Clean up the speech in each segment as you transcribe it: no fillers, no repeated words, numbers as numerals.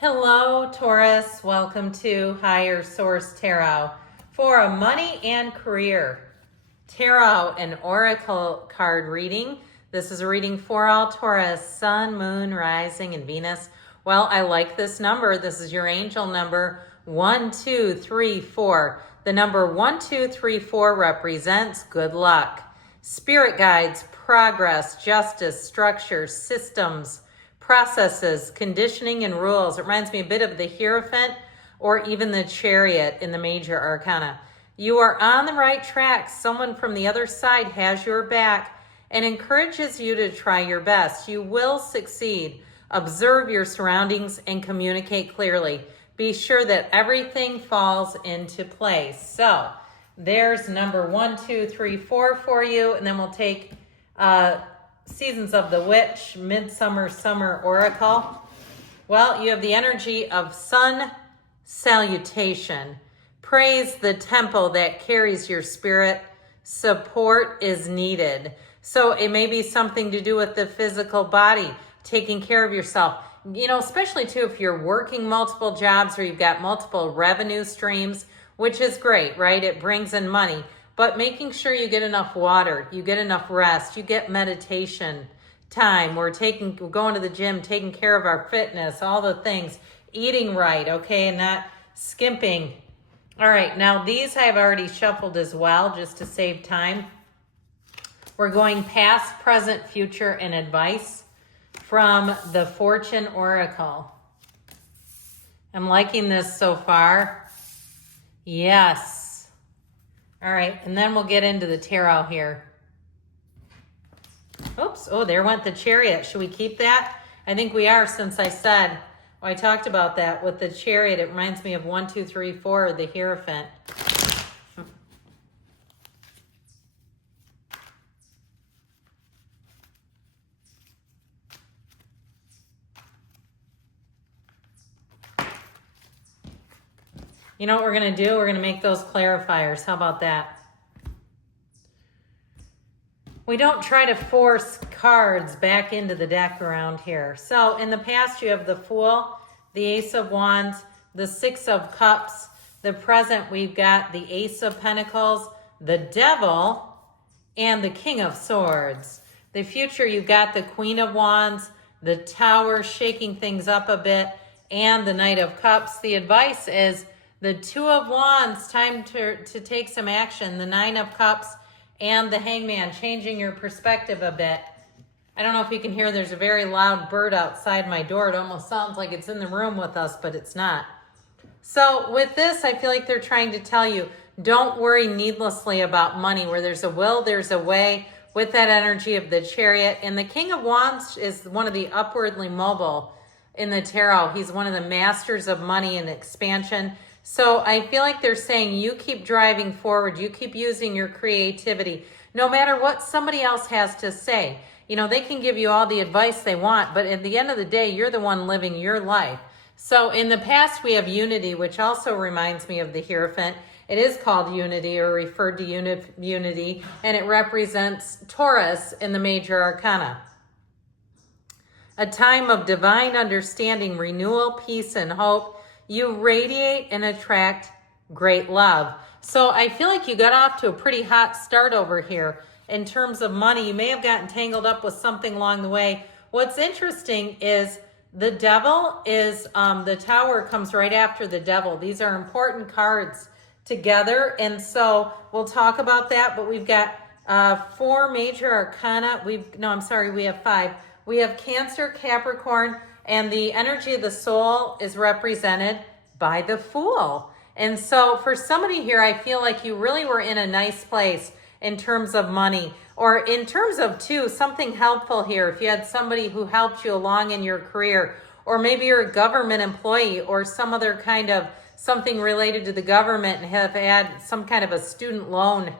Hello, Taurus. Welcome to Higher Source Tarot for a money and career tarot and oracle card reading. This is a reading for all Taurus, Sun, Moon, Rising, and Venus. Well, I like this number. This is your angel number 1234. The number 1234 represents good luck, spirit guides, progress, justice, structure, systems, processes, conditioning, and rules. It reminds me a bit of the Hierophant or even the Chariot in the major arcana. You are on the right track. Someone from the other side has your back and encourages you to try your best. You will succeed. Observe your surroundings and communicate clearly. Be sure that everything falls into place. So there's number 1234 for you, and then we'll take Seasons of the Witch, Midsummer, Summer Oracle. Well, you have the energy of sun salutation. Praise the temple that carries your spirit. Support is needed. So it may be something to do with the physical body, taking care of yourself. You know, especially too if you're working multiple jobs or you've got multiple revenue streams, which is great, right? It brings in money. But making sure you get enough water, you get enough rest, you get meditation time. We're going to the gym, taking care of our fitness, all the things, eating right, okay, and not skimping. All right, now these I've already shuffled as well, just to save time. We're going past, present, future, and advice from the Fortune Oracle. I'm liking this so far. Yes. All right, and then we'll get into the tarot here. Oops, oh, there went the Chariot. Should we keep that? I think we are, since I said, I talked about that with the Chariot. It reminds me of 1234, the Hierophant. You know what we're going to do? We're going to make those clarifiers. How about that? We don't try to force cards back into the deck around here. So in the past, you have the Fool, the Ace of Wands, the Six of Cups. The present, we've got the Ace of Pentacles, the Devil, and the King of Swords. The future, you've got the Queen of Wands, the Tower shaking things up a bit, and the Knight of Cups. The advice is the Two of Wands, time to take some action. The Nine of Cups and the Hangman, changing your perspective a bit. I don't know if you can hear, there's a very loud bird outside my door. It almost sounds like it's in the room with us, but it's not. So with this, I feel like they're trying to tell you, don't worry needlessly about money. Where there's a will, there's a way, with that energy of the Chariot. And the King of Wands is one of the upwardly mobile in the tarot. He's one of the masters of money and expansion. So I feel like they're saying you keep driving forward. You keep using your creativity, no matter what somebody else has to say. You know, they can give you all the advice they want, but at the end of the day, you're the one living your life. So in the past, we have Unity, which also reminds me of the Hierophant. It is called Unity, or referred to Unity, and it represents Taurus in the major arcana. A time of divine understanding, renewal, peace, and hope. You radiate and attract great love. So I feel like you got off to a pretty hot start over here in terms of money. You may have gotten tangled up with something along the way. What's interesting is the Devil is, the Tower comes right after the Devil. These are important cards together. And so we'll talk about that, but we've got 4 major arcana. We have 5. We have Cancer, Capricorn, and the energy of the soul is represented by the Fool. And so for somebody here, I feel like you really were in a nice place in terms of money, or in terms of, too, something helpful here. If you had somebody who helped you along in your career, or maybe you're a government employee or some other kind of something related to the government and have had some kind of a student loan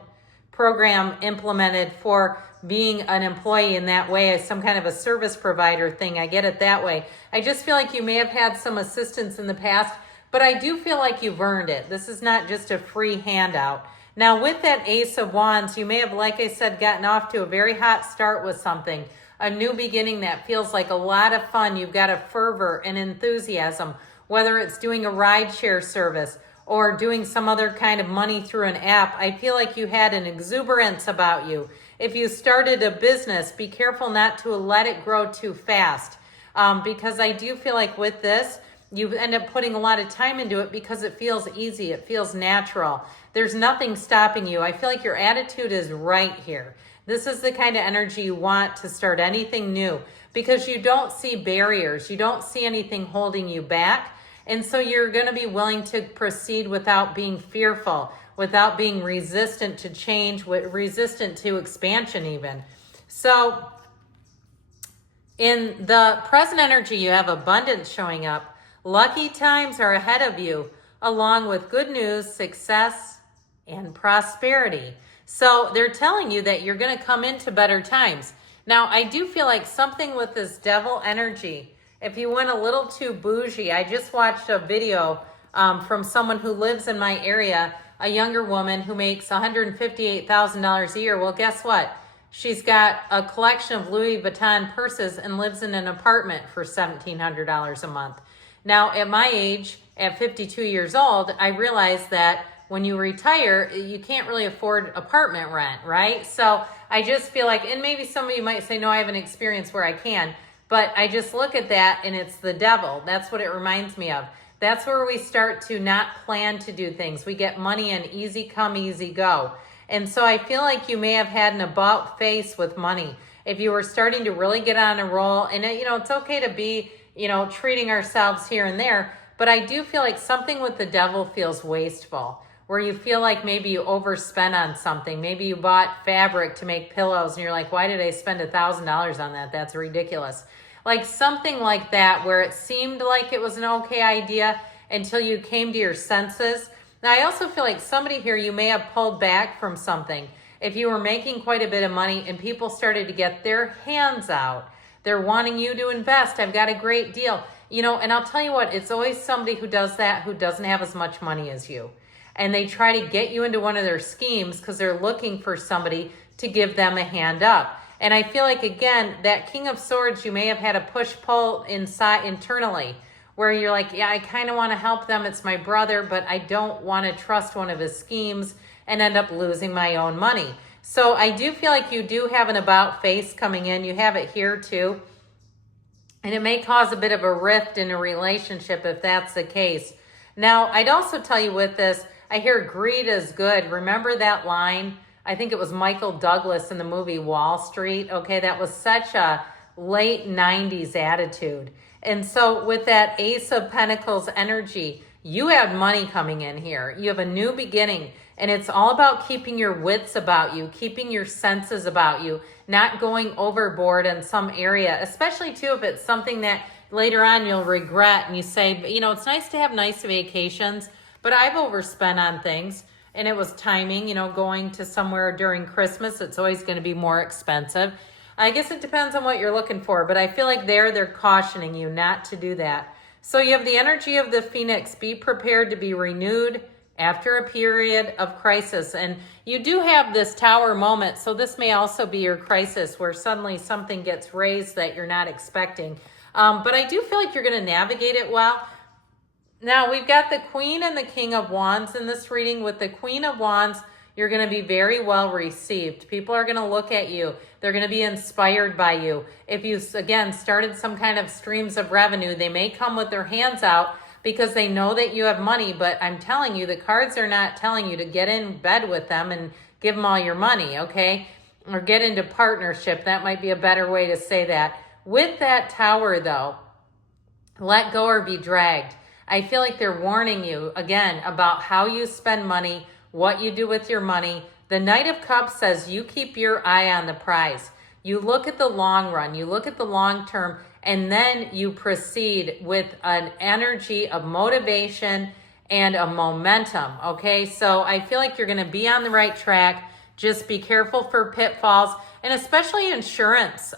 program implemented for being an employee in that way, as some kind of a service provider thing. I get it that way. I just feel like you may have had some assistance in the past, but I do feel like you've earned it. This is not just a free handout. Now with that Ace of Wands, you may have, like I said, gotten off to a very hot start with something. a new beginning that feels like a lot of fun. You've got a fervor and enthusiasm, whether it's doing a rideshare service or doing some other kind of money through an app. I feel like you had an exuberance about you. If you started a business, be careful not to let it grow too fast, because I do feel like with this, you end up putting a lot of time into it because it feels easy. It feels natural. There's nothing stopping you. I feel like your attitude is right here. This is the kind of energy you want to start anything new because you don't see barriers. You don't see anything holding you back. And so you're going to be willing to proceed without being fearful, without being resistant to change, resistant to expansion even. So in the present energy, you have abundance showing up. Lucky times are ahead of you, along with good news, success, and prosperity. So they're telling you that you're going to come into better times. Now, I do feel like something with this devil energy, if you went a little too bougie, I just watched a video from someone who lives in my area, a younger woman who makes $158,000 a year. Well, guess what? She's got a collection of Louis Vuitton purses and lives in an apartment for $1,700 a month. Now, at my age, at 52 years old, I realized that when you retire, you can't really afford apartment rent, right? So I just feel like, and maybe somebody might say, no, I have an experience where I can, but I just look at that and it's the devil. That's what it reminds me of. That's where we start to not plan to do things. We get money in easy come, easy go. And so I feel like you may have had an about face with money. If you were starting to really get on a roll, and it's okay to be, treating ourselves here and there, but I do feel like something with the devil feels wasteful, where you feel like maybe you overspent on something. Maybe you bought fabric to make pillows and you're like, why did I spend $1,000 on that? That's ridiculous. Like something like that, where it seemed like it was an okay idea until you came to your senses. Now, I also feel like somebody here, you may have pulled back from something. If you were making quite a bit of money and people started to get their hands out, they're wanting you to invest. I've got a great deal. And I'll tell you what, it's always somebody who does that who doesn't have as much money as you. And they try to get you into one of their schemes because they're looking for somebody to give them a hand up. And I feel like, again, that King of Swords, you may have had a push-pull inside internally where you're like, yeah, I kind of want to help them. It's my brother, but I don't want to trust one of his schemes and end up losing my own money. So I do feel like you do have an about face coming in. You have it here too. And it may cause a bit of a rift in a relationship if that's the case. Now, I'd also tell you with this, I hear greed is good. Remember that line? I think it was Michael Douglas in the movie Wall Street. Okay, that was such a late 90s attitude. And so with that Ace of Pentacles energy, you have money coming in here. You have a new beginning. And it's all about keeping your wits about you, keeping your senses about you, not going overboard in some area, especially too if it's something that later on you'll regret and you say, it's nice to have nice vacations, but I've overspent on things. And it was timing, going to somewhere during Christmas, it's always going to be more expensive. I guess it depends on what you're looking for, but I feel like they're cautioning you not to do that. So you have the energy of the Phoenix. Be prepared to be renewed after a period of crisis. And you do have this tower moment, so this may also be your crisis where suddenly something gets raised that you're not expecting. But I do feel like you're going to navigate it well. Now, we've got the Queen and the King of Wands in this reading. With the Queen of Wands, you're going to be very well received. People are going to look at you. They're going to be inspired by you. If you, again, started some kind of streams of revenue, they may come with their hands out because they know that you have money. But I'm telling you, the cards are not telling you to get in bed with them and give them all your money, okay? Or get into partnership. That might be a better way to say that. With that Tower, though, let go or be dragged. I feel like they're warning you, again, about how you spend money, what you do with your money. The Knight of Cups says you keep your eye on the prize. You look at the long run, you look at the long term, and then you proceed with an energy of motivation and a momentum, okay? So I feel like you're going to be on the right track. Just be careful for pitfalls, and especially insurance.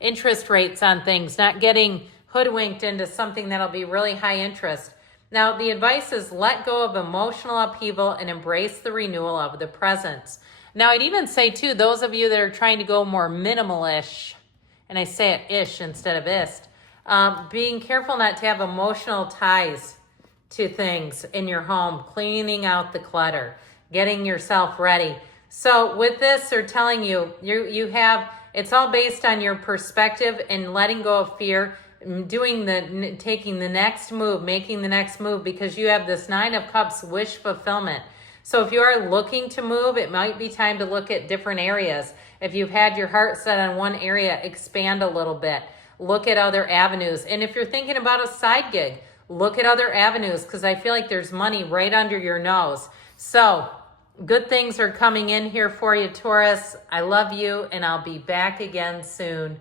Interest rates on things, not getting hoodwinked into something that'll be really high interest. Now, the advice is let go of emotional upheaval and embrace the renewal of the present. Now, I'd even say, too, those of you that are trying to go more minimalish, and I say it ish instead of ist, being careful not to have emotional ties to things in your home, cleaning out the clutter, getting yourself ready. So with this, they're telling you, you have, it's all based on your perspective and letting go of fear, taking the next move, making the next move, because you have this Nine of Cups wish fulfillment. So if you are looking to move, it might be time to look at different areas. If you've had your heart set on one area, expand a little bit. Look at other avenues. And if you're thinking about a side gig, look at other avenues, because I feel like there's money right under your nose. So good things are coming in here for you, Taurus. I love you, and I'll be back again soon.